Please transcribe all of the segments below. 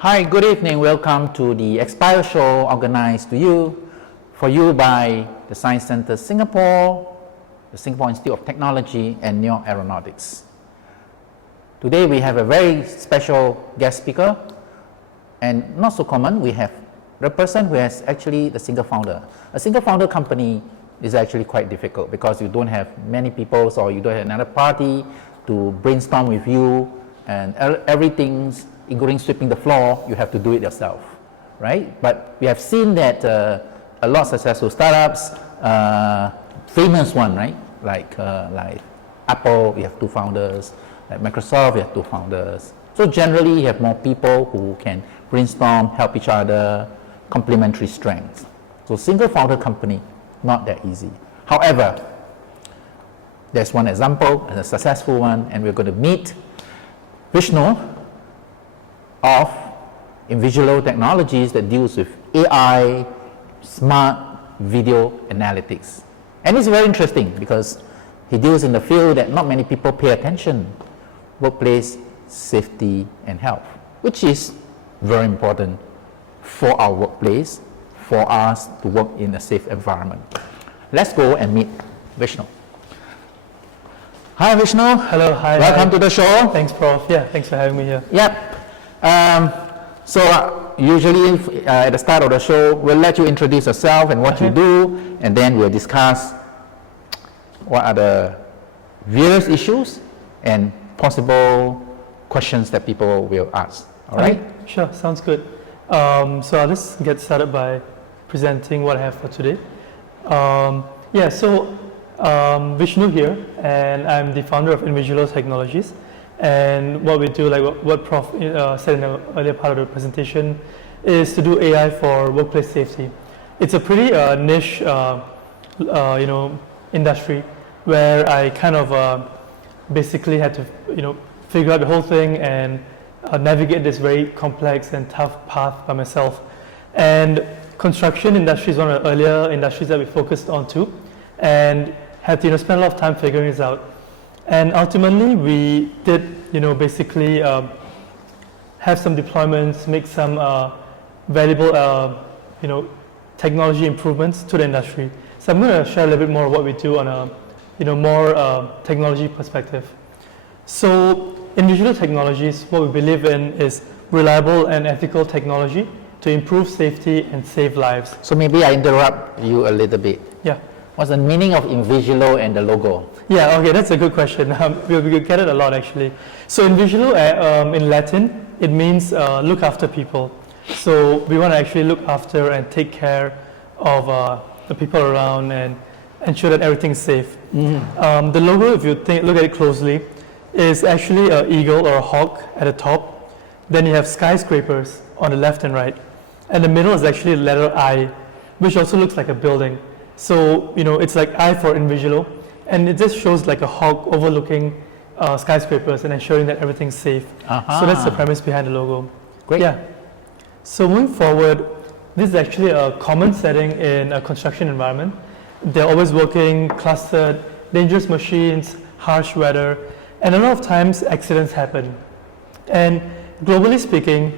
Hi, good evening. Welcome to the Expire Show organized for you by the Science Centre Singapore, the Singapore Institute of Technology, and Aeronautics. Today we have a very special guest speaker, and not so common. We have the person who is actually the single founder. A single founder company is actually quite difficult because you don't have many people, or you don't have another party to brainstorm with you, and everything's including sweeping the floor, you have to do it yourself, right? But we have seen that a lot of successful startups, famous one, right? Like Apple, you have two founders. Like Microsoft, you have two founders. So generally, you have more people who can brainstorm, help each other, complementary strengths. So single founder company, not that easy. However, there's one example, and a successful one, and we're going to meet Vishnu of Invigilo Technologies that deals with AI, smart video analytics. And it's very interesting because he deals in the field that not many people pay attention, workplace safety and health, which is very important for our workplace, for us to work in a safe environment. Let's go and meet Vishnu. Hi Vishnu. Hello, hi. Welcome to the show. Thanks, Prof. Yeah, thanks for having me here. Yep. Usually at the start of the show, we'll let you introduce yourself and what you do, and then we'll discuss what are the various issues and possible questions that people will ask. All right? Sure, sounds good. So I'll just get started by presenting what I have for today. Vishnu here, and I'm the founder of Invigilo Technologies. And what we do, like what Prof said in the earlier part of the presentation, is to do AI for workplace safety. It's a pretty niche, industry where I kind of basically had to, figure out the whole thing and navigate this very complex and tough path by myself. And construction industry is one of the earlier industries that we focused on too, and had to spend a lot of time figuring this out. And ultimately, we did, basically have some deployments, make some valuable, technology improvements to the industry. So I'm going to share a little bit more of what we do on a, more technology perspective. So Invigilo Technologies, what we believe in is reliable and ethical technology to improve safety and save lives. So maybe I interrupt you a little bit. Yeah. What's the meaning of Invigilo and the logo? Yeah, okay, that's a good question. We get it a lot actually. So Invigilo in Latin, it means look after people. So we want to actually look after and take care of the people around and ensure that everything's safe. Mm-hmm. The logo, if you look at it closely, is actually an eagle or a hawk at the top. Then you have skyscrapers on the left and right. And the middle is actually the letter I, which also looks like a building. So, it's like I for Invigilo, and it just shows like a hawk overlooking skyscrapers and ensuring that everything's safe. So that's the premise behind the logo. Great. Yeah. So moving forward, this is actually a common setting in a construction environment. They're always working clustered, dangerous machines, harsh weather, and a lot of times accidents happen. And globally speaking,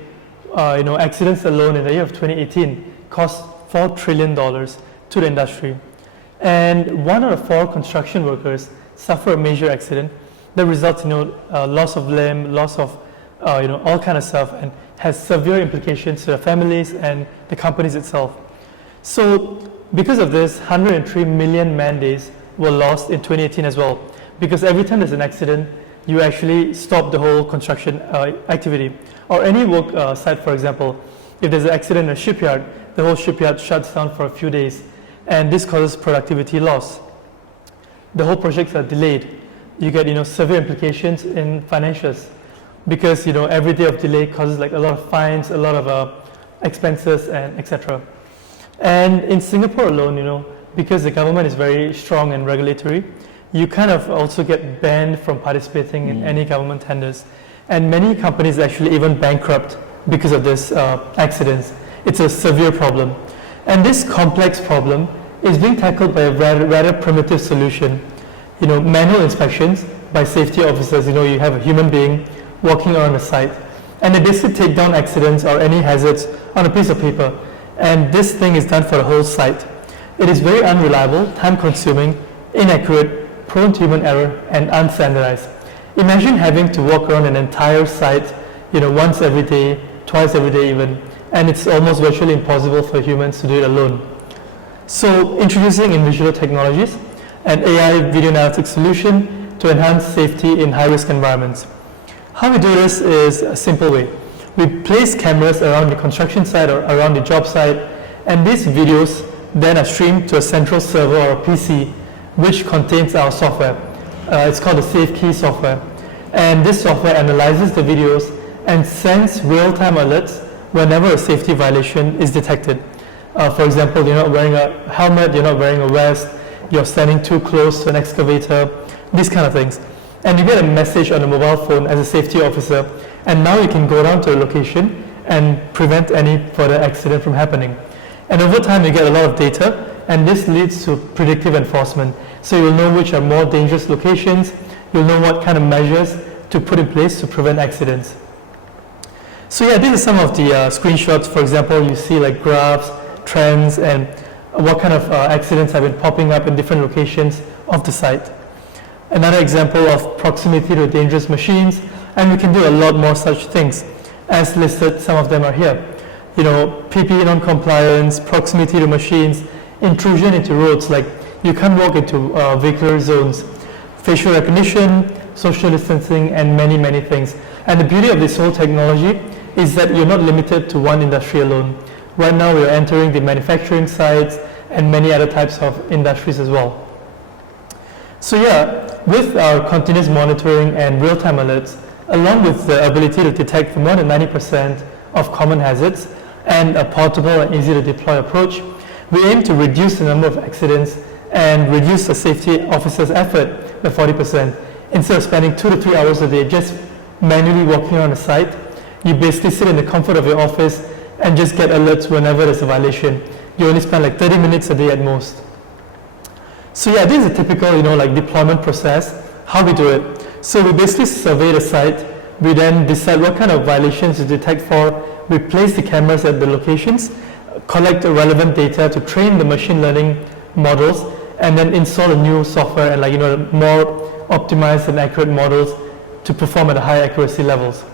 accidents alone in the year of 2018 cost $4 trillion to the industry. And 1 out of 4 construction workers suffer a major accident that results in loss of limb, loss of all kind of stuff, and has severe implications to their families and the companies itself. So because of this, 103 million man days were lost in 2018 as well, because every time there's an accident, you actually stop the whole construction activity. Or any work site, for example, if there's an accident in a shipyard, the whole shipyard shuts down for a few days, and this causes productivity loss. The whole projects are delayed. You get severe implications in financials, because every day of delay causes like a lot of fines, a lot of expenses, and etc. And in Singapore alone, because the government is very strong and regulatory, you kind of also get banned from participating in any government tenders. And many companies actually even bankrupt because of this accidents. It's a severe problem. And this complex problem is being tackled by a rather primitive solution. Manual inspections by safety officers. You have a human being walking around the site, And they basically take down accidents or any hazards on a piece of paper. And this thing is done for the whole site. It is very unreliable, time-consuming, inaccurate, prone to human error, and unstandardized. Imagine having to walk around an entire site, once every day, twice every day even, and it's almost virtually impossible for humans to do it alone. So, introducing Invigilo Technologies, an AI video analytics solution to enhance safety in high-risk environments. How we do this is a simple way. We place cameras around the construction site or around the job site, and these videos then are streamed to a central server or a PC, which contains our software. It's called the Safe Key software. And this software analyzes the videos and sends real-time alerts whenever a safety violation is detected. For example, you're not wearing a helmet, you're not wearing a vest, you're standing too close to an excavator, these kind of things. And you get a message on the mobile phone as a safety officer, and now you can go down to a location and prevent any further accident from happening. And over time you get a lot of data, and this leads to predictive enforcement. So you'll know which are more dangerous locations, you'll know what kind of measures to put in place to prevent accidents. So yeah, these are some of the screenshots. For example, you see like graphs, trends, and what kind of accidents have been popping up in different locations of the site. Another example of proximity to dangerous machines, and we can do a lot more such things. As listed, some of them are here. PPE non-compliance, proximity to machines, intrusion into roads, like you can't walk into vehicular zones, facial recognition, social distancing, and many, many things. And the beauty of this whole technology is that you're not limited to one industry alone. Right now we're entering the manufacturing sites and many other types of industries as well. So yeah, with our continuous monitoring and real-time alerts, along with the ability to detect more than 90% of common hazards and a portable and easy to deploy approach, we aim to reduce the number of accidents and reduce the safety officer's effort by 40%. Instead of spending 2 to 3 hours a day just manually walking around the site, you basically sit in the comfort of your office and just get alerts whenever there's a violation. You only spend like 30 minutes a day at most. So yeah, this is a typical, deployment process, how we do it. So we basically survey the site, we then decide what kind of violations to detect for, we place the cameras at the locations, collect the relevant data to train the machine learning models, and then install a new software and more optimized and accurate models to perform at a high accuracy levels.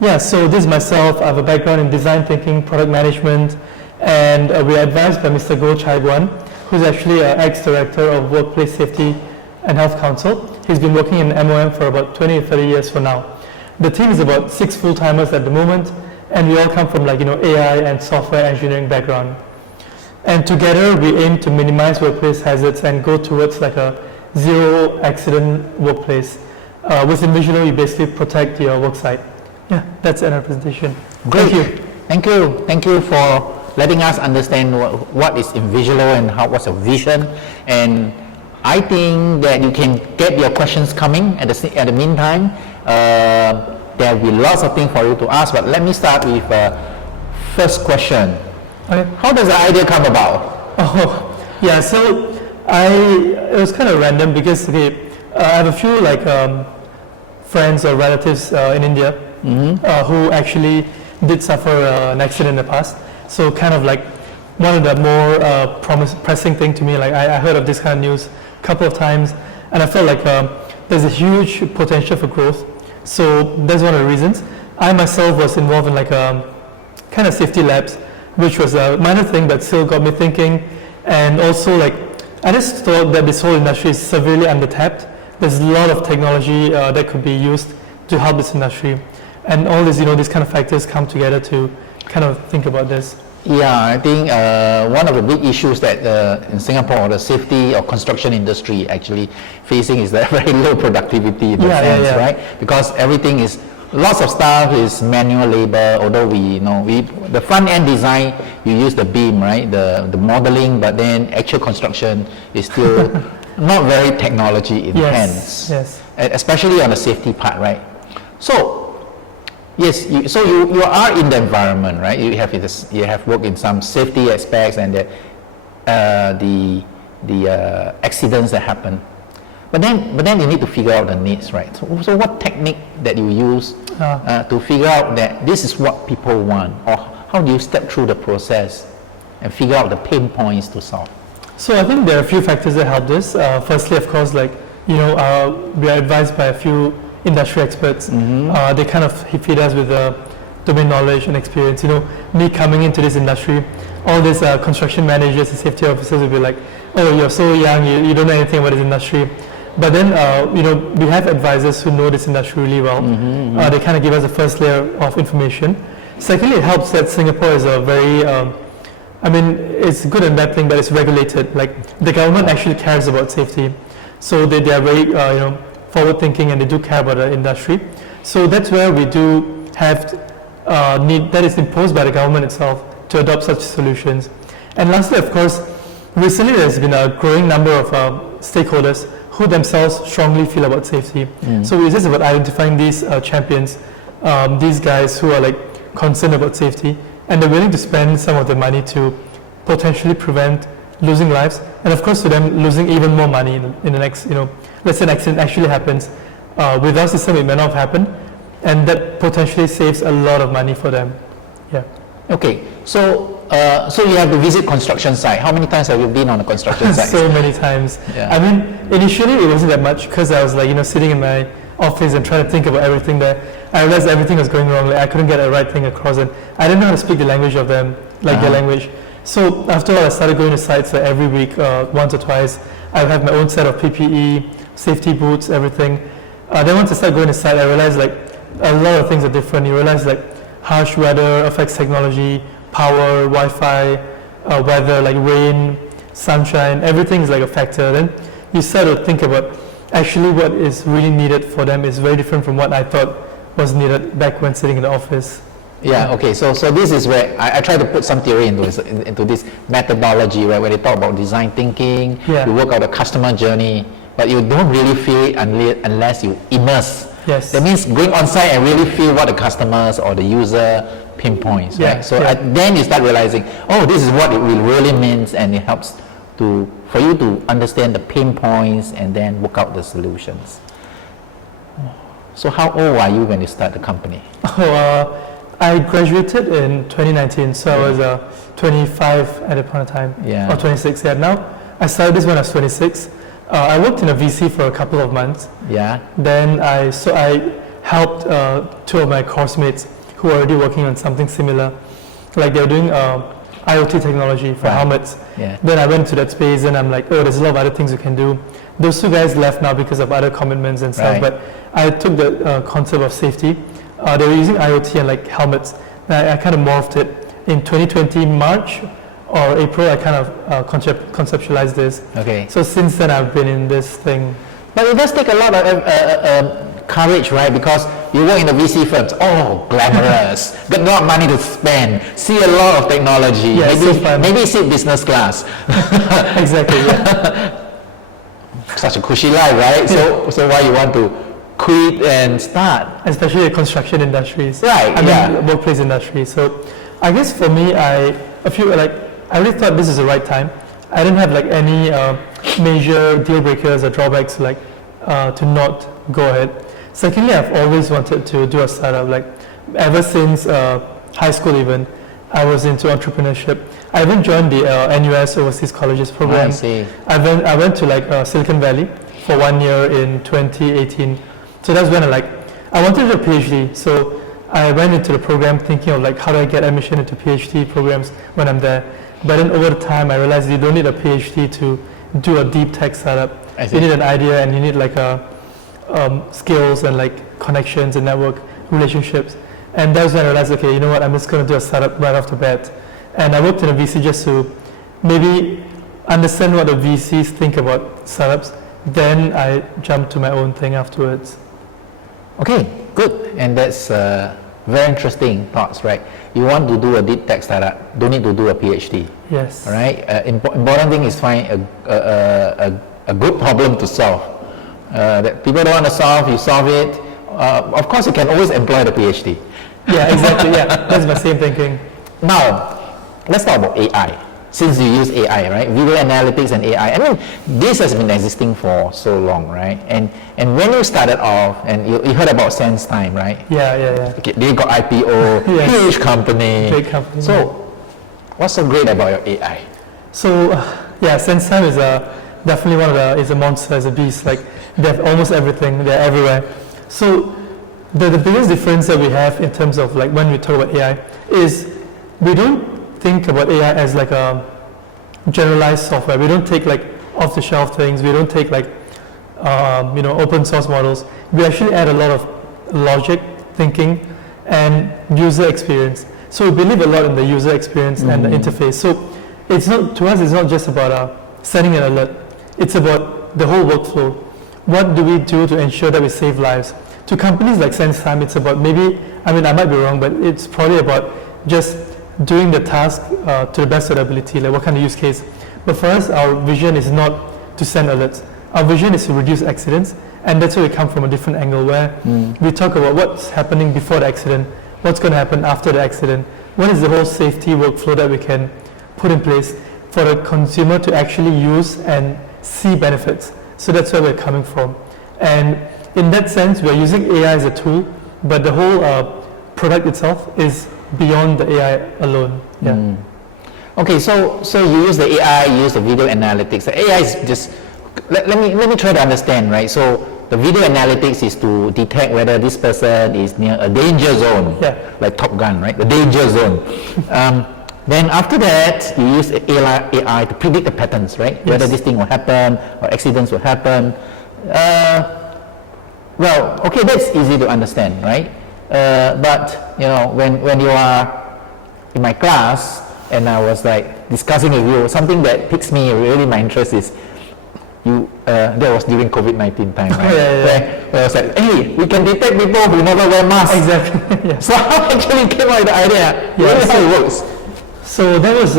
Yeah, so this is myself. I have a background in design thinking, product management, and we are advised by Mr. Goh Chai Guan, who's actually an ex-director of Workplace Safety and Health Council. He's been working in MOM for about 20 to 30 years for now. The team is about 6 full-timers at the moment, and we all come from AI and software engineering background. And together we aim to minimize workplace hazards and go towards like a zero accident workplace. With Invigilo, you basically protect your work site. Yeah, that's our presentation. Great. Thank you. Thank you for letting us understand what is Invigilo and what's your vision. And I think that you can get your questions coming at the meantime. There will be lots of things for you to ask, but let me start with first question. Okay. How does the idea come about? Oh, yeah, so it was kind of random because I have a few friends or relatives in India who actually did suffer an accident in the past. So kind of like one of the more pressing thing to me, I heard of this kind of news a couple of times, and I felt like there's a huge potential for growth. So that's one of the reasons. I myself was involved in kind of safety labs, which was a minor thing but still got me thinking. And also I just thought that this whole industry is severely undertapped. There's a lot of technology that could be used to help this industry. And all this, these kind of factors come together to kind of think about this. Yeah, I think one of the big issues that in Singapore, the safety or construction industry actually facing is that very low productivity in the sense, right? Because everything is, lots of stuff is manual labor, although the front end design, you use the beam, right? The modeling, but then actual construction is still not very technology intense. Yes. Especially on the safety part, right? So, yes, you are in the environment, right? You have worked in some safety aspects and the accidents that happen. But then you need to figure out the needs, right? So what technique that you use to figure out that this is what people want, or how do you step through the process and figure out the pain points to solve? So I think there are a few factors that help this. Firstly, of course, like, we are advised by a few industry experts. They kind of feed us with domain knowledge and experience. Me coming into this industry, all these construction managers and safety officers will be like, oh, you're so young, you don't know anything about this industry. But then, we have advisors who know this industry really well. They kind of give us the first layer of information. Secondly, it helps that Singapore is a very, it's a good and bad thing, but it's regulated. Like, the government actually cares about safety. So they are very, forward thinking, and they do care about the industry. So that's where we do have need that is imposed by the government itself to adopt such solutions. And lastly, of course, recently there's been a growing number of stakeholders who themselves strongly feel about safety. So it's just about identifying these champions, these guys who are like concerned about safety, and they're willing to spend some of the money to potentially prevent losing lives, and of course to them losing even more money in the next, let's say an accident actually happens. With our system, it may not have happened, and that potentially saves a lot of money for them. Yeah. Okay, so you have to visit construction site. How many times have you been on a construction site? So many times. Yeah. Initially it wasn't that much because I was like, sitting in my office and trying to think about everything there. I realized everything was going wrong. Like, I couldn't get the right thing across, and I didn't know how to speak the language of them, like their language. So after all, I started going to sites every week, once or twice. I would have my own set of PPE, safety boots, everything. Then once I started going to site, I realized like a lot of things are different. You realize like harsh weather affects technology, power, Wi-Fi, weather, like rain, sunshine, everything is like a factor. Then you start to think about actually what is really needed for them is very different from what I thought was needed back when sitting in the office. Yeah, okay, so this is where I try to put some theory into this methodology, right, where they talk about design thinking, you work out the customer journey, but you don't really feel it unless you immerse. Yes. That means going on site and really feel what the customers or the user pinpoints, right? So then you start realizing, oh, this is what it really means, and it helps for you to understand the pain points and then work out the solutions. So how old are you when you start the company? I graduated in 2019, so I was 25 at a point of time, or 26. Now I started this when I was 26. I worked in a VC for a couple of months. Yeah. Then I helped two of my course mates who were already working on something similar, like they were doing IoT technology for helmets. Yeah. Then I went to that space, and I'm like, oh, there's a lot of other things we can do. Those two guys left now because of other commitments and stuff, but I took the concept of safety. They were using IoT and like helmets. And I kind of morphed it. In 2020 March or April, I kind of conceptualized this. Okay. So since then, I've been in this thing. But it does take a lot of courage, right? Because you work in the VC firms. Oh, glamorous. Got a lot of money to spend. See a lot of technology. Yeah, maybe sit business class. Exactly. Yeah. Such a cushy life, right? So why you want to quit and start? Especially the construction industries. Right. Workplace industry. So I guess for me, I really thought this is the right time. I didn't have like any major deal breakers or drawbacks to not go ahead. Secondly, I've always wanted to do a startup. Like ever since high school even, I was into entrepreneurship. I even joined the NUS Overseas Colleges program. I see. I went to like Silicon Valley for 1 year in 2018. So that's when I wanted to do a PhD. So I went into the program thinking of like how do I get admission into PhD programs when I'm there. But then over the time I realized you don't need a PhD to do a deep tech startup. You need an idea, and you need like skills and like connections and network relationships. And that's when I realized, okay, you know what, I'm just going to do a startup right off the bat. And I worked in a VC just to maybe understand what the VCs think about startups. Then I jumped to my own thing afterwards. Okay, good. And that's very interesting thoughts, right? You want to do a deep tech startup, don't need to do a PhD. Yes. All right. Important thing is find a good problem to solve. That people don't want to solve, you solve it. Of course, you can always employ the PhD. Yeah, exactly. Yeah, that's my same thinking. Now, let's talk about AI. since you use AI, right? Video analytics and AI. I mean, this has been existing for so long, right? And when you started off, and you heard about SenseTime, right? Yeah. Okay, they got IPO, Yes. huge company. Big company. So, what's so great about your AI? So, SenseTime is definitely is a monster, is a beast. Like, they have almost everything, they're everywhere. So, the biggest difference that we have in terms of like when we talk about AI is we don't think about AI as like a generalized software. We don't take like off-the-shelf things. We don't take like open source models. We actually add a lot of logic, thinking, and user experience. So we believe a lot in the user experience and the interface. So it's not just about sending an alert. It's about the whole workflow. What do we do to ensure that we save lives? To companies like SenseTime, it's about I might be wrong, but it's probably about just doing the task to the best of their ability, like what kind of use case. But for us, our vision is not to send alerts. Our vision is to reduce accidents, and that's where we come from a different angle, where we talk about what's happening before the accident, what's going to happen after the accident, what is the whole safety workflow that we can put in place for the consumer to actually use and see benefits. So that's where we're coming from. And in that sense, we're using AI as a tool, but the whole product itself is beyond the AI alone. Yeah. Okay, so you use the AI, you use the video analytics. The AI is just let me try to understand, right? So the video analytics is to detect whether this person is near a danger zone, like Top Gun, right? The danger zone. Then after that, you use AI to predict the patterns, right? Whether this thing will happen or accidents will happen. Well, okay, that's easy to understand, right? But when you are in my class and I was like discussing with you, something that piques me really my interest is that was during COVID-19 time, right? Where I was like, hey, we can detect people who never wear masks. Exactly. So I actually came up with the idea. How it works. So that was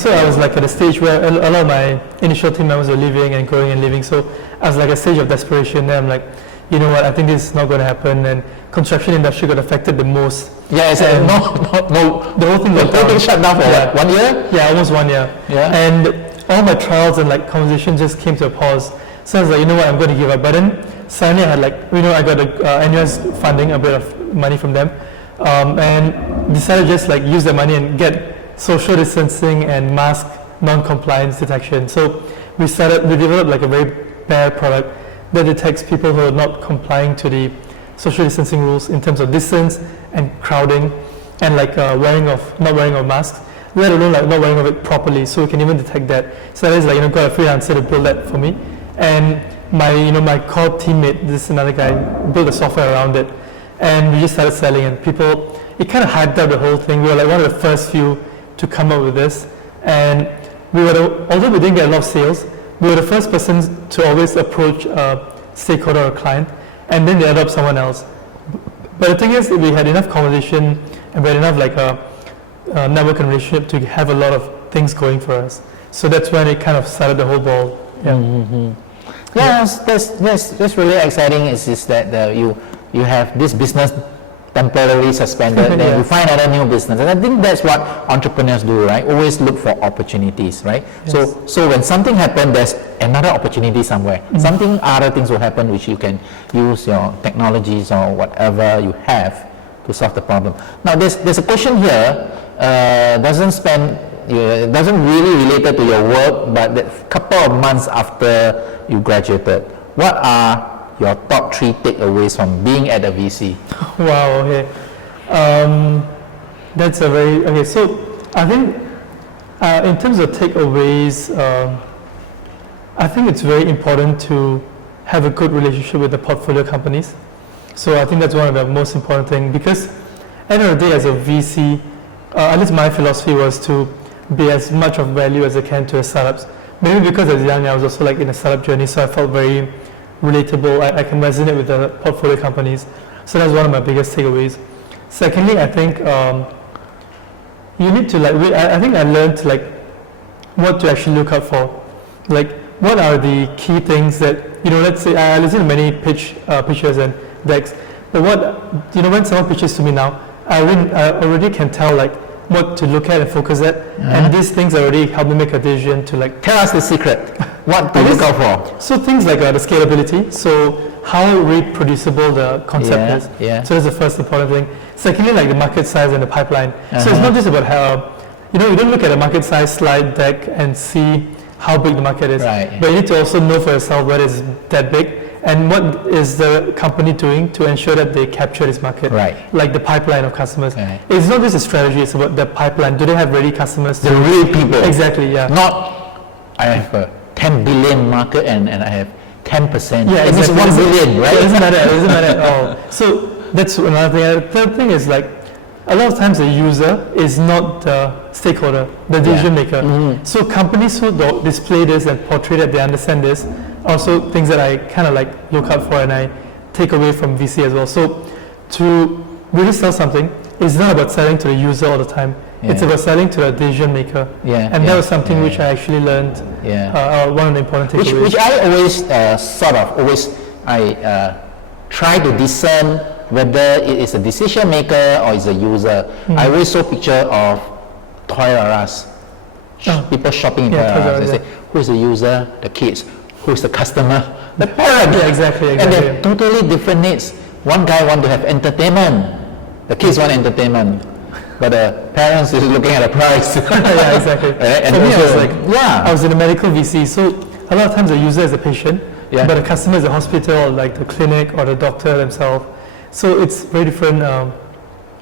so I was like at a stage where a lot of my initial team members were leaving and going and leaving. So I was like a stage of desperation. Then I'm like, you know what? I think this is not going to happen. And construction industry got affected the most. Yeah, it's no. The whole thing whole thing shut down for 1 year. Yeah, almost 1 year. Yeah. And all my trials and like conversations just came to a pause. So I was like, you know what? I'm going to give up. But then suddenly I had I got a NUS funding, a bit of money from them, and decided to just like use the money and get social distancing and mask non-compliance detection. So we developed like a very bare product that detects people who are not complying to the social distancing rules in terms of distance and crowding and like not wearing of masks, let alone like not wearing of it properly. So we can even detect that. So that is like got a freelancer to build that for me, and my core teammate, this is another guy, built the software around it, and we just started selling, and it kind of hyped up the whole thing. We were like one of the first few to come up with this, and although we didn't get a lot of sales, we were the first person to always approach a stakeholder or client, and then they adopt someone else. But the thing is, we had enough conversation and we had enough like a network and relationship to have a lot of things going for us. So that's when it kind of started the whole ball. Yeah. Yeah, that's really exciting. Is that you have this business temporarily suspended, then you find another new business, and I think that's what entrepreneurs do, right? Always look for opportunities, right? Yes. So when something happens, there's another opportunity somewhere. Other things will happen which you can use your technologies or whatever you have to solve the problem. Now there's a question here, doesn't really related to your work, but a couple of months after you graduated, what are your top 3 takeaways from being at a VC? Wow, okay. That's a very, okay, so I think in terms of takeaways, I think it's very important to have a good relationship with the portfolio companies. So I think that's one of the most important things, because at the end of the day as a VC, at least my philosophy was to be as much of value as I can to the startups. Maybe because as young, I was also like in a startup journey, so I felt very relatable. I can resonate with the portfolio companies. So that's one of my biggest takeaways. Secondly, I think you need to I think I learned like what to actually look out for. Like what are the key things that, let's say I listen to many pitches and decks, but when someone pitches to me now, I already can tell like what to look at and focus at, and these things already help me make a decision to like. Tell us the secret. What to look out for? So things like the scalability. So how reproducible the concept is. Yeah. So that's the first important thing. Secondly, like the market size and the pipeline. So it's not just about how, you don't look at a market size slide deck and see how big the market is. Right. But you need to also know for yourself whether it's that big and what is the company doing to ensure that they capture this market. Right. Like the pipeline of customers. Right. It's not just a strategy, it's about the pipeline. Do they have ready customers? The real people. Exactly, yeah. Not, I have a 10 billion market and I have 10%. Yeah, it means 1 billion, right? It doesn't matter at all. So that's another thing. The third thing is like, a lot of times the user is not the stakeholder, the decision maker. So companies who don't display this and portray that they understand this, also things that I kind of like look out for and I take away from VC as well. So to really sell something, it's not about selling to the user all the time. It's about selling to the decision maker. And that was something which I actually learned, one of the important takeaways. Which I always try to discern whether it is a decision maker or is a user. I always saw picture of Toys R Us. People shopping in Toys R Us. They say, who is the user? The kids. Who is the customer? The parent. Yeah, exactly. And they're totally different needs. One guy wants to have entertainment. The kids want entertainment. But the parents is looking at the price. Yeah, exactly. And for me, I was like, I was in a medical VC, so a lot of times the user is the patient, but the customer is the hospital or like the clinic or the doctor themselves. So it's very different.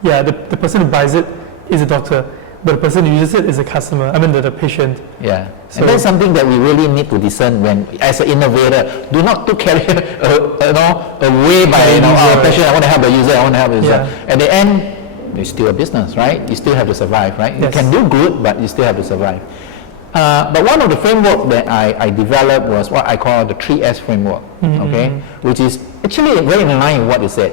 The person who buys it is a doctor, but the person who uses it is a customer. I mean, the patient. Yeah. So and that's something that we really need to discern when, as an innovator, do not to carry away by our passion. I want to help the user. I want to help the user. At the end, it's still a business, right? You still have to survive, right? You can do good, but you still have to survive. But one of the framework that I developed was what I call the 3S framework, which is actually very in line with what you said.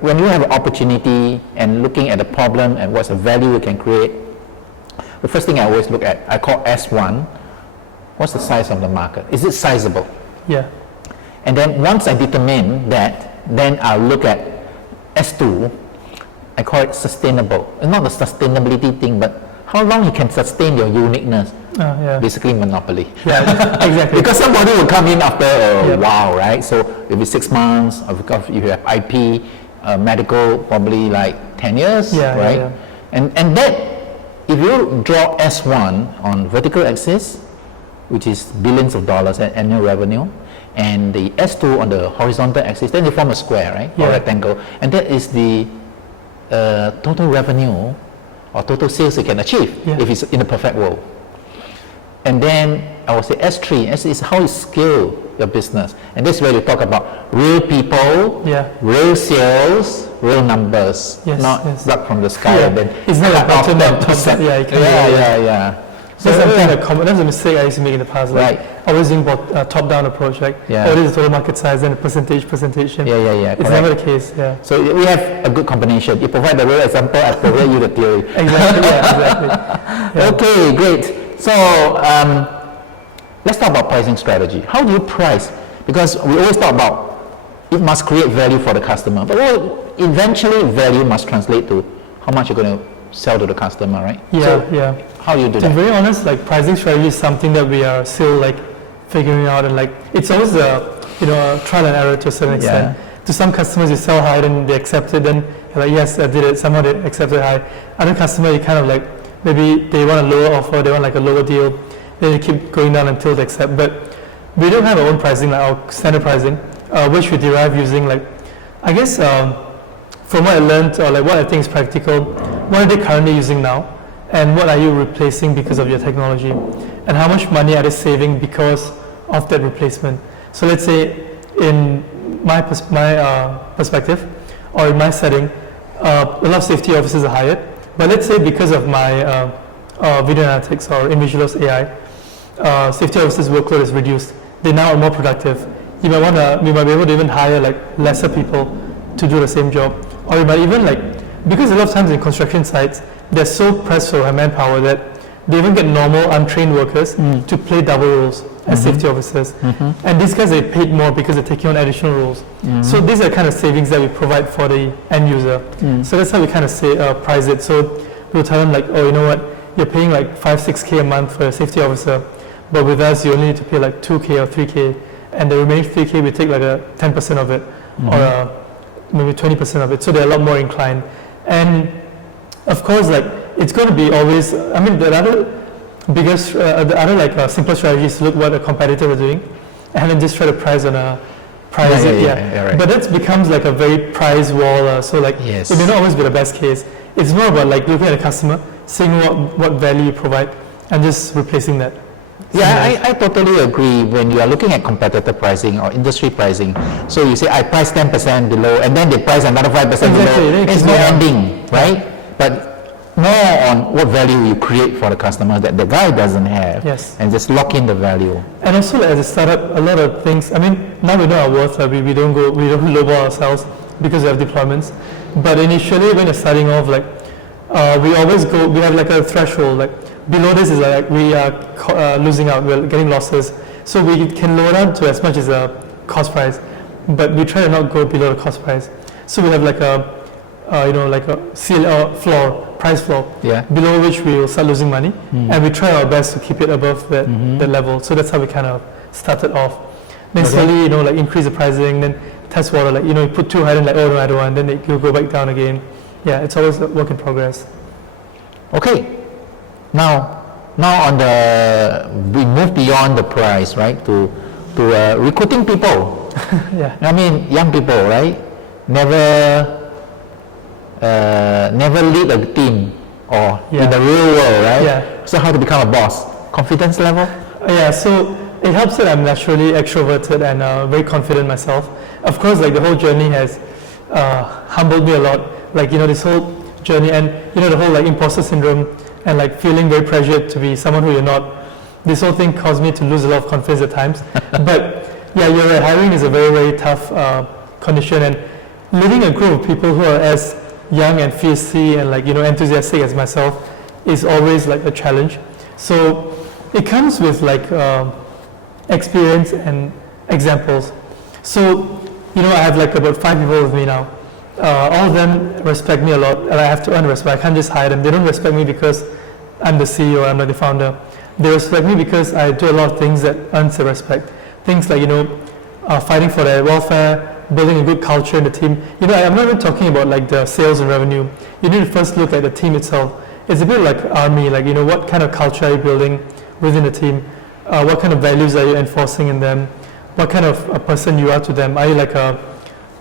When you have an opportunity and looking at the problem and what's the value you can create, the first thing I always look at, I call S1, what's the size of the market? Is it sizable? Yeah. And then once I determine that, then I'll look at S2, I call it sustainable. It's not the sustainability thing, but how long you can sustain your uniqueness. Basically monopoly. Yeah, exactly. Because somebody will come in after a while, right? So if it's 6 months, of course if you have IP, medical, probably like 10 years, right? Yeah. And that, if you draw S1 on vertical axis, which is billions of dollars at annual revenue, and the S2 on the horizontal axis, then they form a square, right? Or rectangle. And that is the total revenue or total sales you can achieve if it's in a perfect world. And then I would say S3, S is how you scale your business. And this is where you talk about real people, real sales, real numbers, not plucked from the sky and then it's not a bottom up percent. So that's a mistake I used to make in the past. Like always doing top-down approach, like what is the total market size and the percentage. It's never the case. So we have a good combination. You provide the real example, I provide you the theory. Exactly. Okay, great. So let's talk about pricing strategy. How do you price? Because we always talk about it must create value for the customer, but eventually value must translate to how much you're going to sell to the customer, right? How do you do that? To be very honest, like pricing strategy is something that we are still like figuring out, and like it's always a trial and error to a certain extent. To some customers you sell high and they accept it, then you're like, yes, I did it. Somehow they accepted high. Other customer you kind of like, maybe they want a lower offer, they want like a lower deal, then you keep going down until they accept. But we don't have our own pricing, like our standard pricing, which we derive using like, I guess from what I learned or like what I think is practical, what are they currently using now? And what are you replacing because of your technology? And how much money are they saving because of that replacement? So let's say in my perspective or in my setting, a lot of safety officers are hired. But let's say because of my video analytics or Invigilo's AI, safety officers' workload is reduced. They now are more productive. You might be able to even hire like lesser people to do the same job. Or you might even because a lot of times in construction sites, they're so pressed for manpower that they even get normal untrained workers to play double roles as safety officers. And these guys are paid more because they're taking on additional roles. So these are kind of savings that we provide for the end user. So that's how we kind of say price it. So we'll tell them like, oh, you know what, you're paying like 5-6K a month for a safety officer, but with us you only need to pay like 2K or 3K, and the remaining 3K we take like a 10% of it, or maybe 20% of it, so they're a lot more inclined. And of course, like, it's going to be always, I mean, the other simple strategy is to look what a competitor is doing, and then just try to price on a price. Right. But that becomes like a very price wall. So like, Yes. it may not always be the best case. It's more about like looking at the customer, seeing what value you provide, and just replacing that. Yeah, I totally agree. When you are looking at competitor pricing or industry pricing, so you say I price 10% below, and then they price another 5% below. It's no ending, right? But more on what value you create for the customer that the guy doesn't have, Yes. and just lock in the value. And also, like, as a startup, a lot of things. I mean, now we know our worth. We don't lowball ourselves because we have deployments. But initially, when you're starting off, like, we always go. We have like a threshold. Like, below this is like we are losing out. We're getting losses. So we can lower down to as much as a cost price, but we try to not go below the cost price. So we have like a like a price floor, below which we will start losing money, and we try our best to keep it above that level. So that's how we kind of started off. Then slowly, like increase the pricing, then test water, like, you put too high and like, oh no, I don't want, then you go back down again. Yeah, it's always a work in progress. Okay, now we move beyond the price, right, to recruiting people. Yeah. I mean, young people, right, never lead a team or in the real world, right? Yeah. So how to become a boss? Confidence level? Yeah, so it helps that I'm naturally extroverted and very confident myself. Of course, like the whole journey has humbled me a lot. Like, this whole journey and, the whole like imposter syndrome and like feeling very pressured to be someone who you're not. This whole thing caused me to lose a lot of confidence at times. But yeah, you're right, hiring is a very, very tough condition, and leading a group of people who are as young and fiercely and like, enthusiastic as myself is always like a challenge. So it comes with like experience and examples. So, I have like about 5 people with me now. All of them respect me a lot, and I have to earn respect. I can't just hire them. They don't respect me because I'm the CEO, I'm like the founder. They respect me because I do a lot of things that earns their respect. Things like, fighting for their welfare, building a good culture in the team. I'm not even talking about like the sales and revenue. You need to first look at the team itself. It's a bit like army, like, what kind of culture are you building within the team? What kind of values are you enforcing in them? What kind of a person you are to them? Are you like a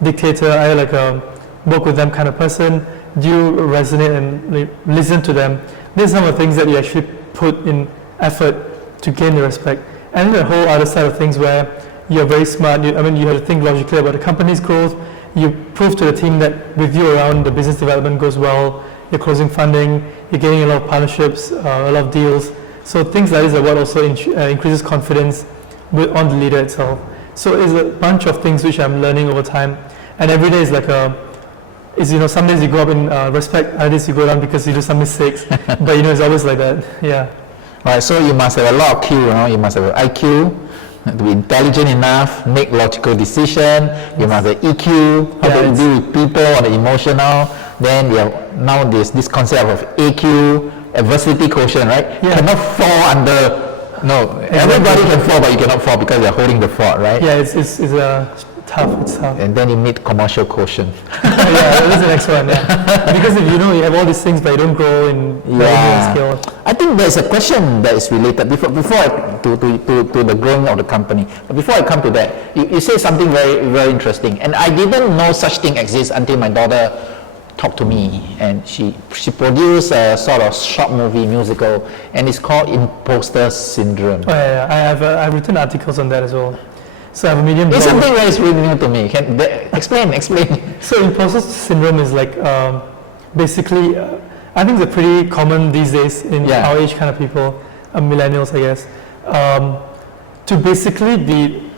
dictator? Are you like a work with them kind of person? Do you resonate and listen to them? These are some of the things that you actually put in effort to gain the respect. And the whole other side of things where you're very smart. You have to think logically about the company's growth. You prove to the team that with you around, the business development goes well. You're closing funding. You're getting a lot of partnerships, a lot of deals. So things like this are what also increases confidence on the leader itself. So it's a bunch of things which I'm learning over time. And every day is like some days you go up in respect, other days you go down because you do some mistakes. But it's always like that. Yeah. Right. So you must have a lot of Q. You must have an IQ. To be intelligent enough, make logical decision. You must have EQ, how to deal with people on the emotional. Then now there's this concept of AQ, adversity quotient, right? Yeah. Cannot fall under. No, everybody can fall, but you cannot fall because you're holding the fort, right? Yeah, it's tough. It's tough. And then you meet commercial quotient. Yeah, that's the next one. Yeah. Because if you have all these things, but you don't grow in scale. I think there's a question that is related before to the growing of the company. But before I come to that, you say something very, very interesting, and I didn't know such thing exists until my daughter talked to me, and she produced a sort of short movie musical, and it's called Imposter Syndrome. Oh yeah. I've written articles on that as well. So I have a medium. It's something that is really new to me. Explain. So Imposter Syndrome is like basically, I think it's pretty common these days in our age kind of people, millennials, I guess, to basically be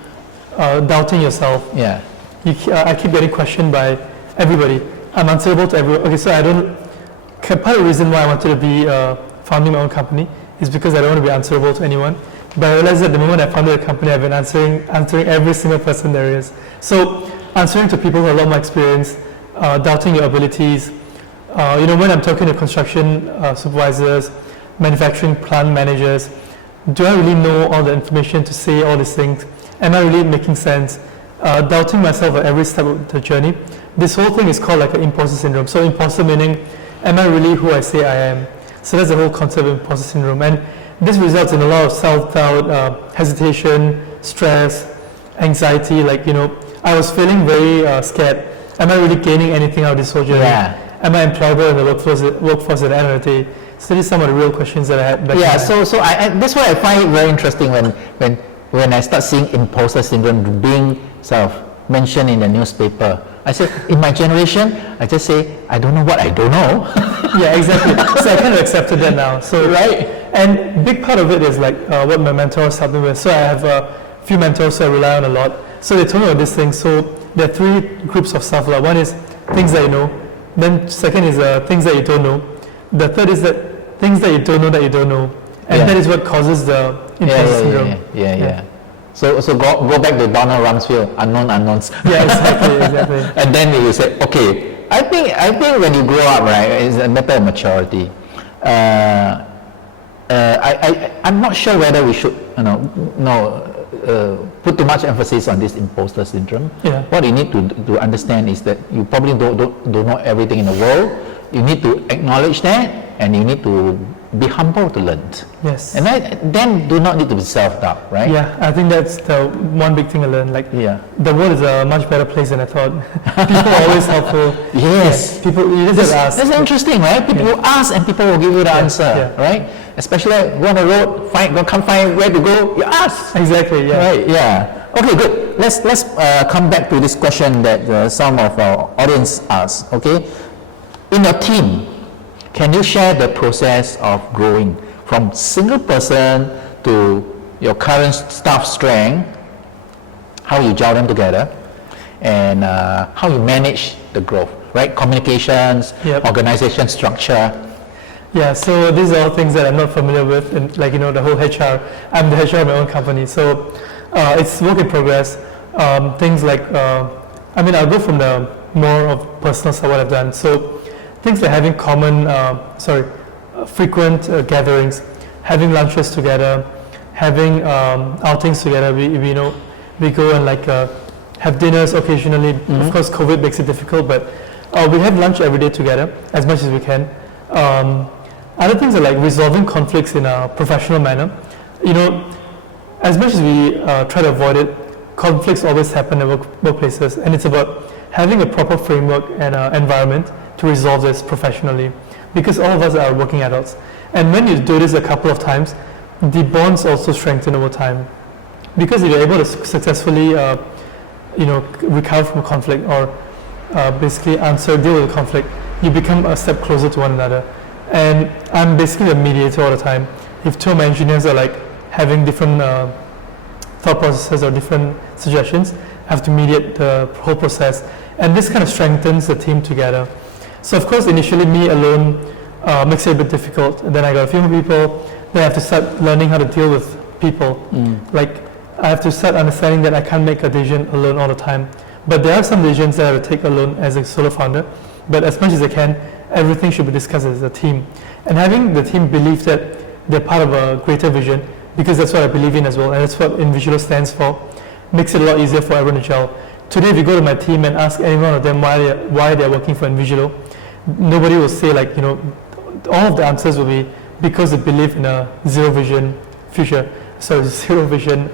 doubting yourself. Yeah. I keep getting questioned by everybody. I'm answerable to everyone. Okay, so part of the reason why I wanted to be founding my own company is because I don't want to be answerable to anyone. But I realized that the moment I founded a company, I've been answering every single person there is. So answering to people who have a lot more experience, doubting your abilities, when I'm talking to construction supervisors, manufacturing plant managers, do I really know all the information to say all these things? Am I really making sense? Doubting myself at every step of the journey. This whole thing is called like an imposter syndrome. So imposter meaning, am I really who I say I am? So that's the whole concept of imposter syndrome. And this results in a lot of self-doubt, hesitation, stress, anxiety. I was feeling very scared. Am I really gaining anything out of this whole journey? Yeah. Am I employable in the workforce at the end of the day? So these are some of the real questions that I had back Yeah, then. so that's why I find it very interesting when I start seeing imposter syndrome being sort of mentioned in the newspaper. I say, in my generation, I just say, I don't know what I don't know. Yeah, exactly. So I kind of accepted that now. So Right. And big part of it is what my mentors helped me with. So I have a few mentors who I rely on a lot. So they told me about this thing. So there are 3 groups of self-love. One is things that you know. Then second is things that you don't know. The third is that things that you don't know. And Yeah. that is what causes the imposter syndrome. Yeah. So go back to Donald Rumsfeld, unknown unknowns. Yeah, exactly. And then you say, okay, I think when you grow up, right, it's a matter of maturity. I'm not sure whether we should, put too much emphasis on this imposter syndrome. Yeah. What you need to understand is that you probably don't know everything in the world. You need to acknowledge that, and you need to be humble to learn. Yes. And then do not need to be self-doubt, right? Yeah, I think that's the one big thing I learned. The world is a much better place than I thought. People are always helpful. Yes. People, you just ask. That's interesting, right? People will ask and people will give you the answer, yeah. right? Especially go on the road, can't find where to go, you ask. Exactly, yeah. Right, yeah. Okay, good. Let's come back to this question that some of our audience asked, okay? In your team, can you share the process of growing from single person to your current staff strength, how you gel them together, and how you manage the growth, right? Communications, Yep. organization structure. Yeah, so these are all things that I'm not familiar with, and the whole HR. I'm the HR of my own company, so it's work in progress. Things I'll go from the more of personal stuff what I've done. So things like having frequent gatherings, having lunches together, having outings together. We go and have dinners occasionally. Mm-hmm. Of course, COVID makes it difficult, but we have lunch every day together as much as we can. Other things are resolving conflicts in a professional manner. As much as we try to avoid it, conflicts always happen in workplaces, and it's about having a proper framework and environment to resolve this professionally, because all of us are working adults. And when you do this a couple of times, the bonds also strengthen over time. Because if you're able to successfully, recover from a conflict or basically deal with a conflict, you become a step closer to one another. And I'm basically a mediator all the time. If 2 of my engineers are having different thought processes or different suggestions, I have to mediate the whole process. And this kind of strengthens the team together. So of course, initially me alone makes it a bit difficult. And then I got a few more people. Then I have to start learning how to deal with people. I have to start understanding that I can't make a decision alone all the time. But there are some decisions that I have to take alone as a solo founder. But as much as I can, everything should be discussed as a team. And having the team believe that they're part of a greater vision, because that's what I believe in as well, and that's what Invigilo stands for, makes it a lot easier for everyone to gel. Today, if you go to my team and ask any one of them why they're working for Invigilo, nobody will say all of the answers will be because they believe in a zero accident vision.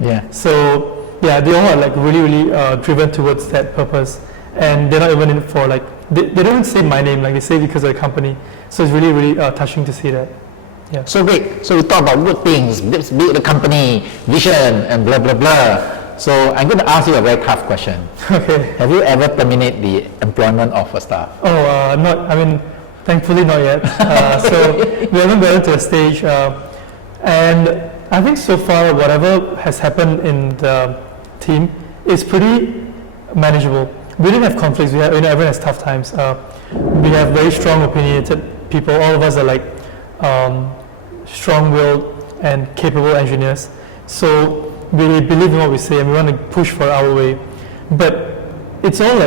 Yeah. So yeah, they all are really driven towards that purpose, and they're not even in it for they don't even say my name, they say because of the company. So it's really touching to see that. Yeah. So great. So we talk about good things, build the company, vision, and blah blah blah. So I'm going to ask you a very tough question. Okay. Have you ever terminated the employment of a staff? Thankfully not yet. So we haven't gotten to a stage, and I think so far whatever has happened in the team is pretty manageable. We didn't have conflicts. Everyone has tough times. We have very strong opinionated people. All of us are strong-willed and capable engineers. So we believe in what we say and we want to push for our way. But it's all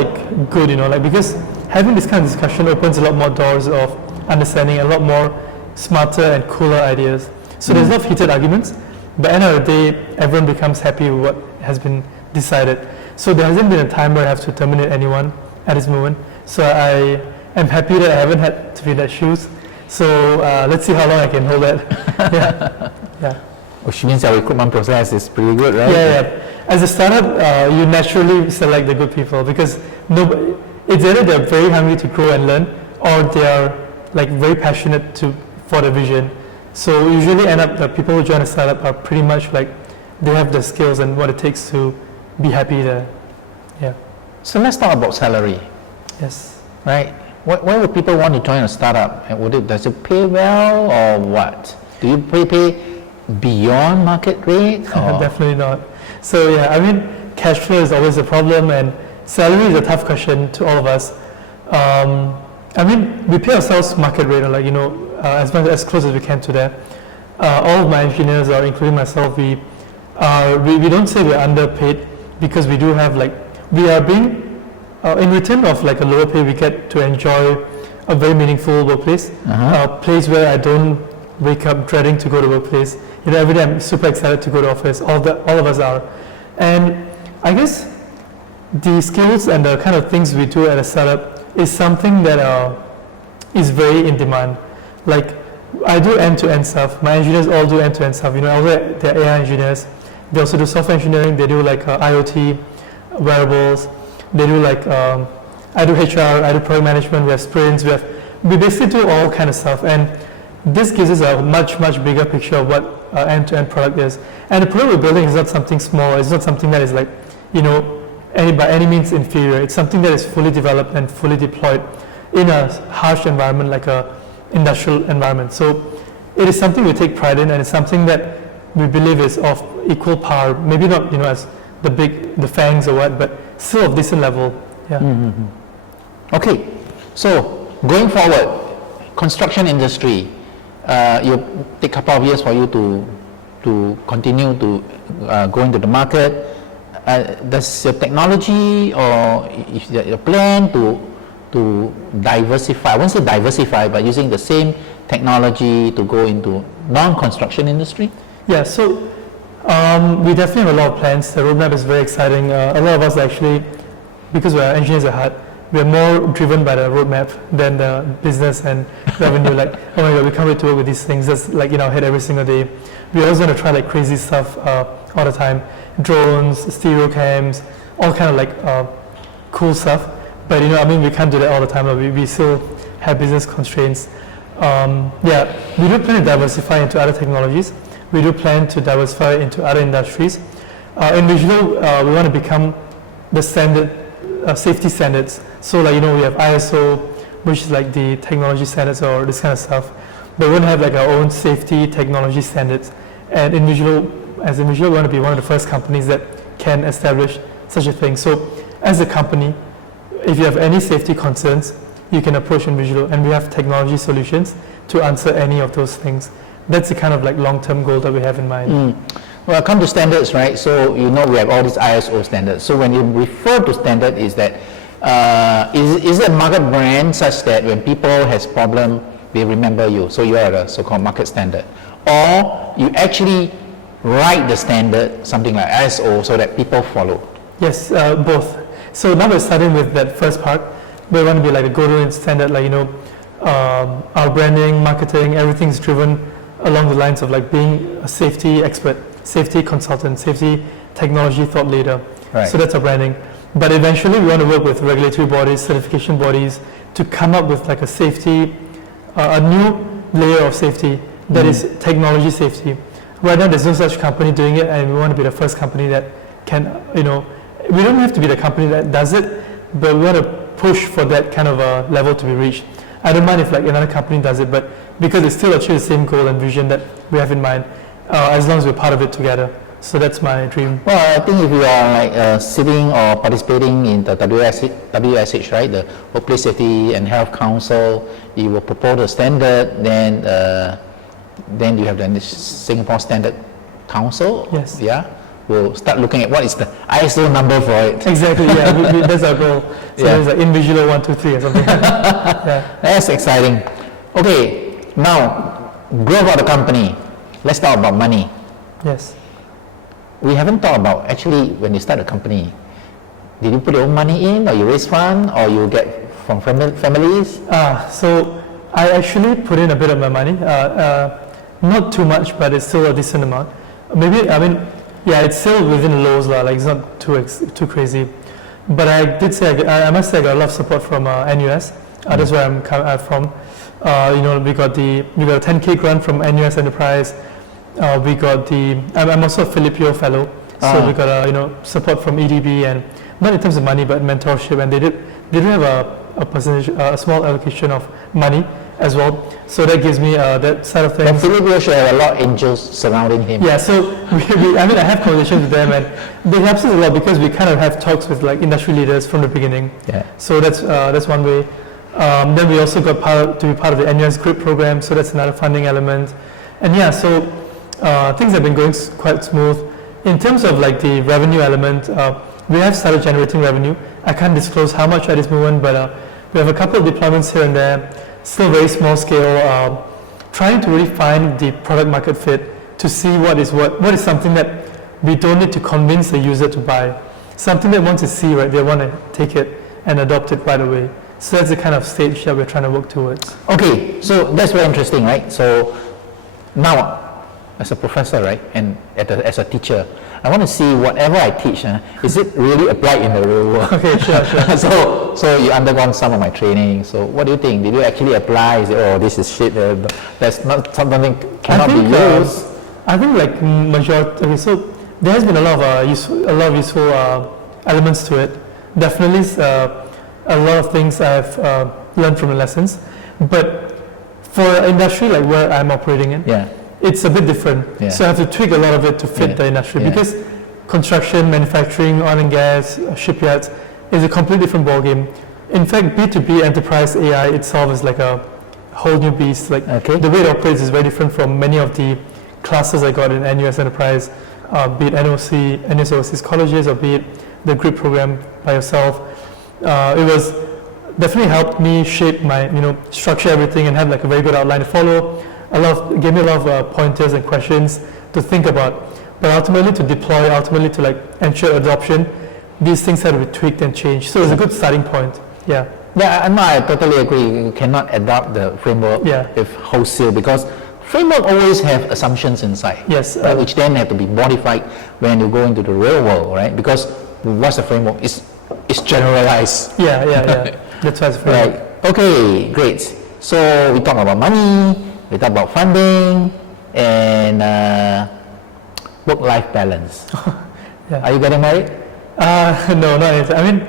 good, because having this kind of discussion opens a lot more doors of understanding, a lot more smarter and cooler ideas. So there's a lot of heated arguments, but at the end of the day, everyone becomes happy with what has been decided. So there hasn't been a time where I have to terminate anyone at this moment. So I am happy that I haven't had to be in that shoes. So let's see how long I can hold that. Yeah. Which means our recruitment process is pretty good, right? Yeah. As a startup, you naturally select the good people because it's either they're very hungry to grow and learn, or they are like very passionate for the vision. So usually end up the people who join a startup are pretty much like they have the skills and what it takes to be happy there. Yeah. So let's talk about salary. Yes. Right? Why would people want to join a startup? And does it pay well or what? Do you pay beyond market rate? Definitely not. So yeah, I mean, cash flow is always a problem, and salary is a tough question to all of us. I mean, we pay ourselves market rate, like, as close as we can to that. All of my engineers, including myself, we don't say we're underpaid because we do have we are being, in return of like a lower pay, we get to enjoy a very meaningful workplace, a place where I don't wake up dreading to go to workplace. Every day I'm super excited to go to office. All of us are. And I guess the skills and the kind of things we do at a startup is something that is very in demand. Like, I do end-to-end stuff. My engineers all do end-to-end stuff. Although they're AI engineers, they also do software engineering. They do IoT, wearables. They do I do HR, I do product management. We have sprints. We basically do all kind of stuff. And this gives us a much, much bigger picture of what end-to-end product is. And the product we're building is not something small. It's not something that is by any means inferior. It's something that is fully developed and fully deployed in a harsh environment like a industrial environment. So it is something we take pride in, and it's something that we believe is of equal power. Maybe not as the fangs or what, but still of decent level. Yeah. Mm-hmm. Okay. So going forward, construction industry. It take a couple of years for you to continue to go into the market. Does your technology or is your plan to diversify? I won't say diversify, but using the same technology to go into non-construction industry? Yeah. So we definitely have a lot of plans. The roadmap is very exciting. A lot of us actually, because we're engineers at heart, we're more driven by the roadmap than the business and revenue. Like, oh my God, we can't wait to work with these things. That's head every single day. We always want to try crazy stuff all the time. Drones, stereo cams, all kind of cool stuff. But we can't do that all the time. We still have business constraints. We do plan to diversify into other technologies. We do plan to diversify into other industries. In Invigilo, we want to become the standard safety standards. So we have ISO, which is the technology standards or this kind of stuff. But we want to have our own safety technology standards. And Invigilo, we want to be one of the first companies that can establish such a thing. So as a company, if you have any safety concerns, you can approach Invigilo, and we have technology solutions to answer any of those things. That's the kind of long-term goal that we have in mind. Well, come to standards, right? So we have all these ISO standards. So when you refer to standard, is that is it a market brand such that when people has problem, they remember you? So you are a so-called market standard, or you actually write the standard, something like ISO, so that people follow? Yes, both. So now we're starting with that first part. We want to be the go-to standard, our branding, marketing, everything's driven along the lines of being a safety expert, safety consultant, safety technology thought leader. Right. So that's our branding. But eventually we want to work with regulatory bodies, certification bodies to come up with a safety, a new layer of safety that is technology safety. Right now there's no such company doing it, and we want to be the first company that can, we don't have to be the company that does it, but we want to push for that kind of a level to be reached. I don't mind if another company does it, but because it still achieves the same goal and vision that we have in mind, as long as we're part of it together. So that's my dream. Well, I think if you are sitting or participating in the WSH, right, the Workplace Safety and Health Council, you will propose a standard, then you have the Singapore Standard Council. Yes. Yeah. we'll start looking at what is the ISO number for it. Exactly, yeah, that's our goal. So Yeah. there's like Invigilo 1, 2, 3 or something. Yeah. That's exciting. Okay, now growth of the company. Let's talk about money. Yes. We haven't thought about actually when you start a company. Did you put your own money in, or you raise fund, or you get from families? So I actually put in a bit of my money, not too much, but it's still a decent amount. Maybe, I mean, yeah, it's still within the lows, like it's not too crazy. But I did say, I must say I got a lot of support from NUS. That's where I'm from. We got a 10K grant from NUS Enterprise. I'm also a Filipio fellow, so we got support from EDB, and not in terms of money, but mentorship, and they did have a percentage, a small allocation of money as well. So that gives me that side of But things. Filipino should have a lot of angels surrounding him. Yeah, so I have conversations with them, and they help us a lot because we kind of have talks with like industry leaders from the beginning. Yeah. So that's one way. Then we also got to be part of the NUS GRIP program, so that's another funding element. And yeah, so things have been going quite smooth. In terms of like the revenue element, we have started generating revenue. I can't disclose how much at this moment, but we have a couple of deployments here and there, still very small scale, trying to really find the product market fit to see what is something that we don't need to convince the user to buy. Something they want to see, right? They want to take it and adopt it right away. So that's the kind of stage that we're trying to work towards. Okay, so that's very interesting, right? So now, as a professor, right, and as a teacher, I want to see whatever I teach, is it really applied in the real world? Okay, sure. So you undergone some of my training. So what do you think? Did you actually apply? Is it, oh, this is shit. That's not something cannot be used. I think like majority. Okay, so there has been a lot of useful elements to it. Definitely, a lot of things I've learned from the lessons. But for an industry like where I'm operating in, Yeah. it's a bit different. Yeah. So I have to tweak a lot of it to fit the industry because construction, manufacturing, oil and gas, shipyards is a completely different ballgame. In fact, B2B enterprise AI itself is like a whole new beast. Like the way it operates is very different from many of the classes I got in NUS Enterprise, be it NUS Overseas Colleges, or be it the GRIP program by yourself. It was definitely helped me shape my, structure everything and have like a very good outline to follow. Gave me a lot of pointers and questions to think about. But ultimately to deploy, ultimately to like ensure adoption, these things had to be tweaked and changed. So it's a good starting point. Yeah. Yeah, no, I totally agree. You cannot adopt the framework if wholesale, because framework always have assumptions inside. Yes. Which then have to be modified when you go into the real world, right? Because what's the framework? It's generalized. Yeah. That's why it's framework. Right. Okay, great. So we talk about money, we talk about funding, and work-life balance. Are you getting married? No, not yet. I mean,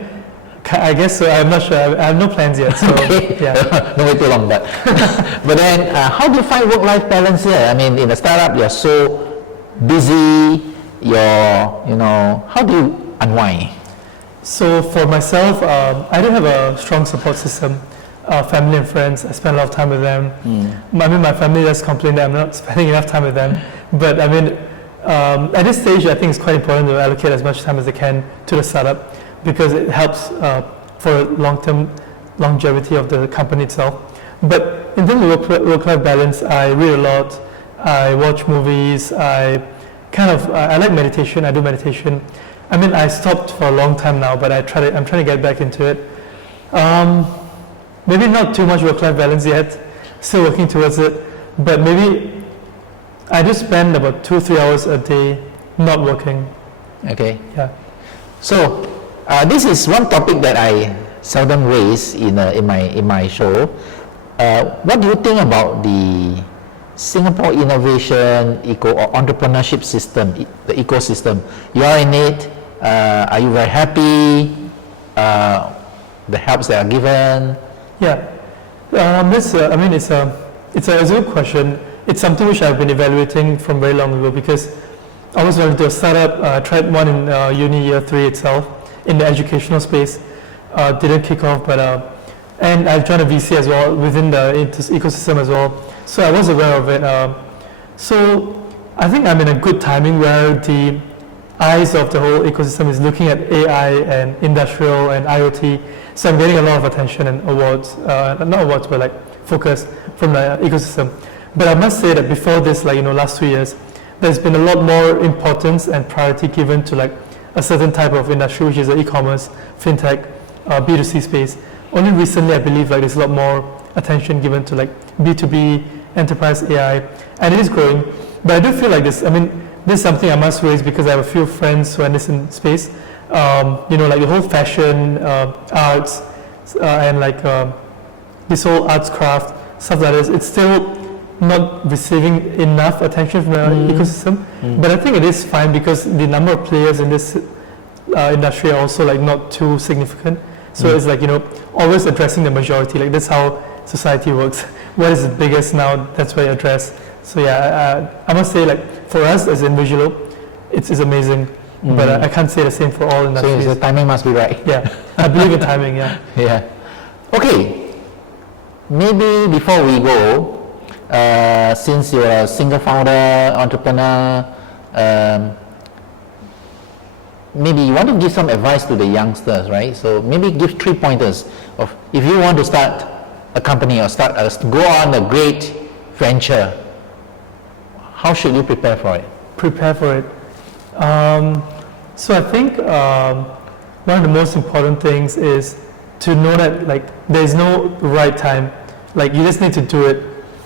I guess so. I'm not sure. I have no plans yet. So, No wait too long, but but then how do you find work-life balance here? I mean, in a startup, you're so busy. How do you unwind? So for myself, I do have a strong support system. Family and friends, I spend a lot of time with them. I mean, my family does complain that I'm not spending enough time with them. But I mean, at this stage, I think it's quite important to allocate as much time as I can to the startup, because it helps for long-term longevity of the company itself. But in terms of work-life balance, I read a lot, I watch movies, I like meditation, I do meditation. I mean, I stopped for a long time now, but I'm trying to get back into it. Maybe not too much work-life balance yet, still working towards it, but maybe I just spend about 2-3 hours a day not working. Okay. Yeah. So this is one topic that I seldom raise in my show. What do you think about the Singapore innovation or entrepreneurship system, the ecosystem? You are in it. Are you very happy? The helps that are given. Yeah. It's a good question. It's something which I've been evaluating from very long ago, because I always wanted to do a startup. I tried one in uni year 3 itself in the educational space. Didn't kick off, but and I've joined a VC as well within the ecosystem as well. So I was aware of it. So I think I'm in a good timing where the eyes of the whole ecosystem is looking at AI and industrial and IoT. So I'm getting a lot of attention and awards, not awards, but like focus from the ecosystem. But I must say that before this, like, last 2 years, there's been a lot more importance and priority given to like a certain type of industry, which is the e-commerce, fintech, B2C space. Only recently, I believe, like there's a lot more attention given to like B2B, enterprise AI, and it is growing. But I do feel like this, this is something I must raise because I have a few friends who are in this space. Like the whole fashion, arts, and like this whole arts craft, stuff like this, it's still not receiving enough attention from the ecosystem. But I think it is fine because the number of players in this industry are also like not too significant. So it's like, always addressing the majority. Like that's how society works. What is the biggest now, that's what you address. So yeah, I must say, like for us as Invigilo, it's amazing. But I can't say the same for all industries. So the timing must be right. Yeah, I believe in timing, yeah. Yeah. Okay, maybe before we go, since you're a single founder, entrepreneur, maybe you want to give some advice to the youngsters, right? So maybe give 3 pointers of if you want to start a company or go on a great venture, how should you prepare for it? Prepare for it. So I think one of the most important things is to know that like there is no right time. Like you just need to do it.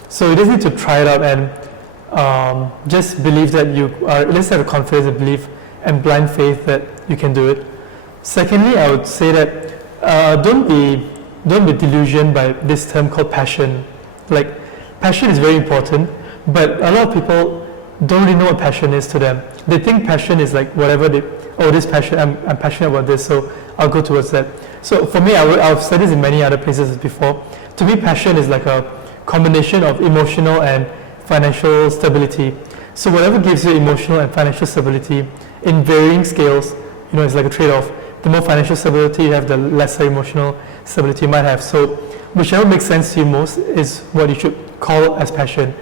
So you just need to try it out and just believe that you are. Let's have a confidence and belief and blind faith that you can do it. Secondly, I would say that don't be delusioned by this term called passion. Like passion is very important, but a lot of people don't really know what passion is to them. They think passion is like whatever this passion, I'm passionate about this, so I'll go towards that. So for me, I've said this in many other places before. To me, passion is like a combination of emotional and financial stability. So whatever gives you emotional and financial stability in varying scales, it's like a trade-off. The more financial stability you have, the lesser emotional stability you might have. So whichever makes sense to you most is what you should call as passion.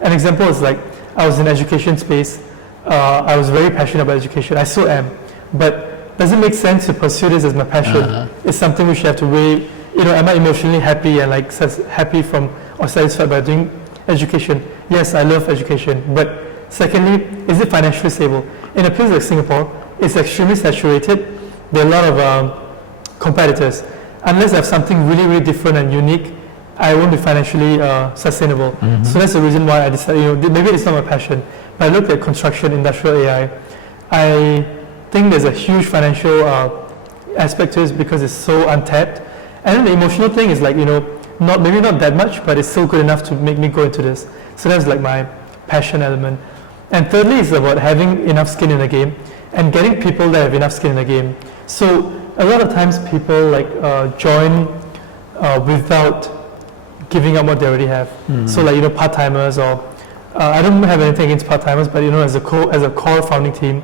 An example is like, I was in education space. I was very passionate about education. I still am. But does it make sense to pursue this as my passion? It's something which you have to weigh. Am I emotionally happy and like happy from or satisfied by doing education? Yes, I love education. But secondly, is it financially stable? In a place like Singapore, it's extremely saturated. There are a lot of competitors. Unless I have something really, really different and unique, I won't be financially sustainable. So that's the reason why I decided, maybe it's not my passion, but I looked at construction, industrial AI. I think there's a huge financial aspect to it because it's so untapped. And then the emotional thing is like, maybe not that much, but it's still good enough to make me go into this. So that's like my passion element. And thirdly, it's about having enough skin in the game and getting people that have enough skin in the game. So a lot of times people like join without giving up what they already have. So like, part-timers or, I don't have anything against part-timers, but as a core founding team,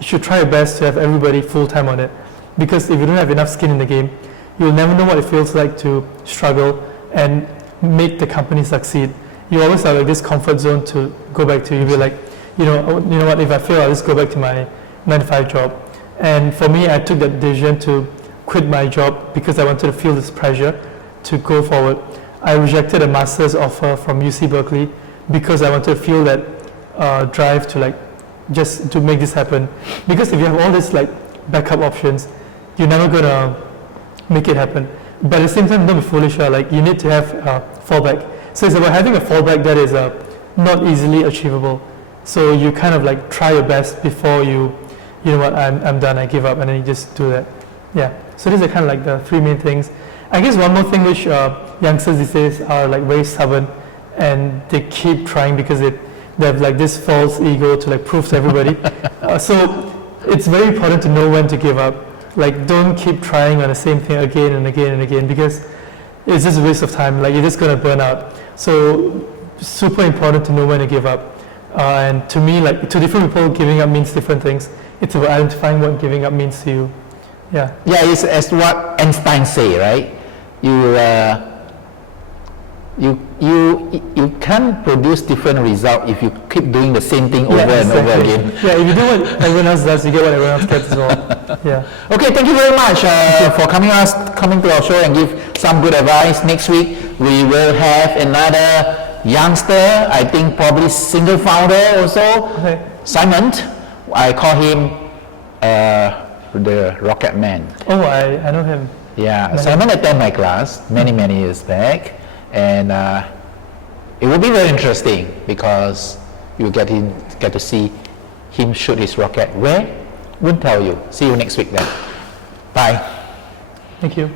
you should try your best to have everybody full-time on it. Because if you don't have enough skin in the game, you'll never know what it feels like to struggle and make the company succeed. You always have like this comfort zone to go back to. You'll be like, you know what, if I fail, I'll just go back to my 9-to-5 job. And for me, I took that decision to quit my job because I wanted to feel this pressure to go forward. I rejected a master's offer from UC Berkeley because I wanted to feel that drive to like just to make this happen. Because if you have all these like backup options, you're never gonna make it happen. But at the same time, don't be foolish. Like you need to have fallback. So it's about having a fallback that is not easily achievable. So you kind of like try your best before you know what, I'm done, I give up, and then you just do that. Yeah. So these are kind of like the 3 main things. I guess one more thing which youngsters these days are like very stubborn, and they keep trying because they have like this false ego to like prove to everybody. So it's very important to know when to give up. Like don't keep trying on the same thing again and again and again because it's just a waste of time. Like you're just gonna burn out. So super important to know when to give up. And to me, like to different people, giving up means different things. It's about identifying what giving up means to you. Yeah. Yeah, it's as what Einstein say, right? You you can't produce different result if you keep doing the same thing over and over again. Yeah, if you do what everyone else does, you get what everyone else gets as well. Yeah. Okay, thank you very much for coming to our show and give some good advice. Next week we will have another youngster, I think probably single founder also, Okay. Simon. I call him the Rocket Man. Oh, I know him. Yeah, Simon attended my class many years back, and it will be very interesting because you get to see him shoot his rocket. Where? Won't tell you. See you next week then. Bye. Thank you.